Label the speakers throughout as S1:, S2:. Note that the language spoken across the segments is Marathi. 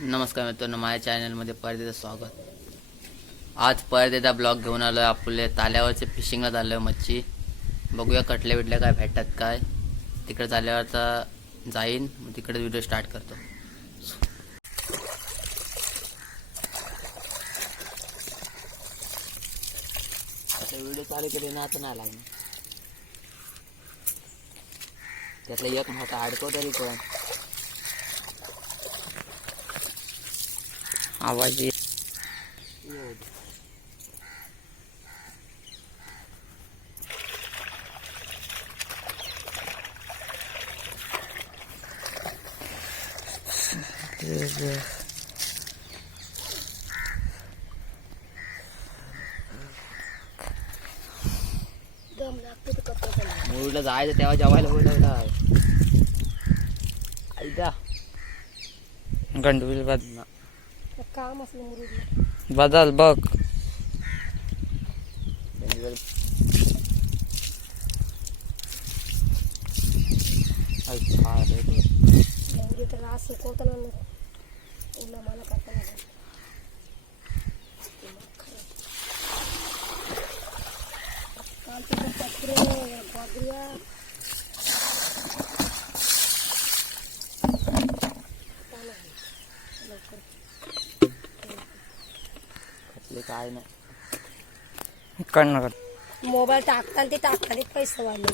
S1: नमस्कार मित्रांनो माझ्या चॅनलमध्ये परदेचं स्वागत. आज परदेचा ब्लॉग घेऊन आलो आहे आपले ताल्यावरचे फिशिंगला झालं मच्छी. बघूया कटले बिटले काय भेटतात काय. तिकडे झाल्यावर तर जाईन. मग तिकडे व्हिडिओ स्टार्ट करतो. आता व्हिडिओ चालू केले ना आता नाही लागणार. त्यातला एक मोठा अडकव तरी कोण? आवाज. येत जायचं तेव्हा जेवायला होईल ऐका
S2: गंडवील बद
S3: काम असलं मुरुडला
S2: बदल बघ.
S3: तर रास सुकवताना ना उन्हा मला करता लागेल काल
S1: काय नाही.
S3: मोबाईल टाकताना ते टाकताना पैसे वाढले.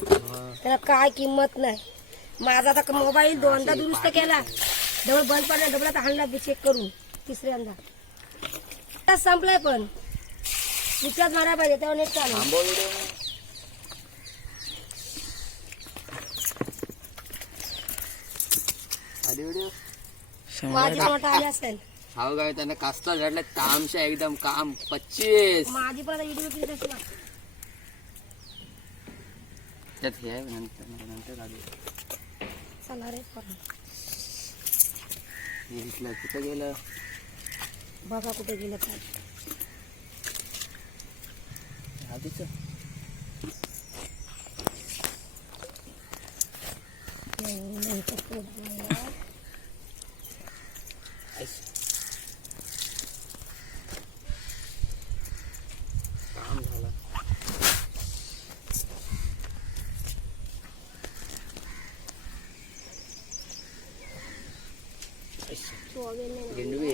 S3: त्याला काय किंमत नाही. माझा आता मोबाईल दोनदा दुरुस्त केला. डबल बंद पडला डबल आता हाणला चेक करून तिसऱ्यांदा. आता संपलाय पण. रिचार्ज मारायला पाहिजे तेव्हा नेट चालू. माझी नोट आली असेल.
S1: हाव काय त्यांना कास्ता झडला? कामशा एकदम काम. पच्चीस.
S3: माझी पण.
S1: त्यात हे आहे नंतर नंतर काढू.
S3: चला रे.
S1: हे इथलं कुठं गेलं?
S3: बघा कुठे गेलं काय
S1: आधीच.
S3: एवढं इथं पोट भरलं.
S1: काम झालं
S3: सोयाबीन नाही ना.
S1: गेंडवी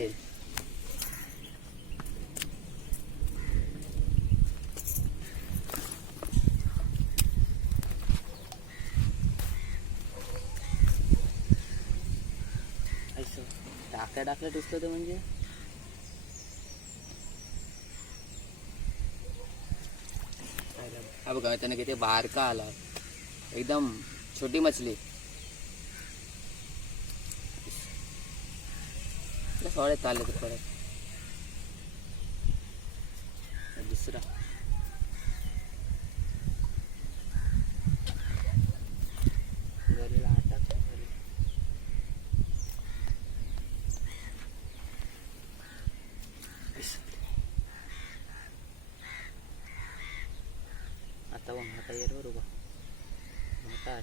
S1: टाकल्या टाकल्या दिसलं ते म्हणजे हा बघा त्याने किती बाहेर का आला. एकदम छोटी मछली. सोळ्यात चालले ते परत दुसरा घरीला आटा घरी. आता बघ मोठा येर बरोबर मोठा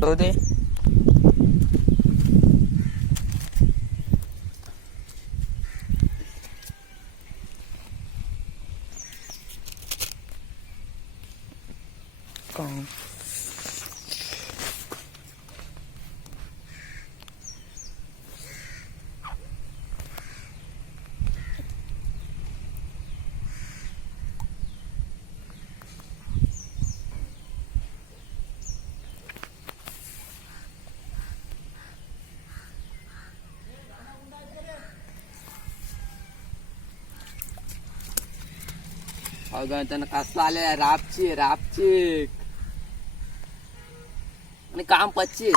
S2: Rồi.
S1: अगं त्यानं कसला आले रापची रापची. आणि काम पच्चीस.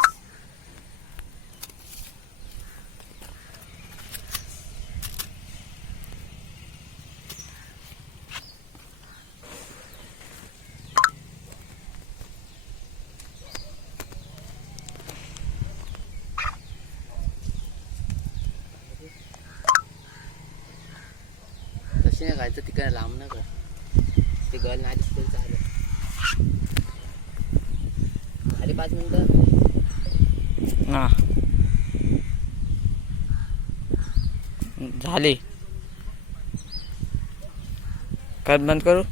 S1: तसे नाही खायचं तिकडे लांब ना का ते गल नाही दिसते चालेल. झाले पाच मिनिटं.
S2: हा. झाले. कर बंद करू?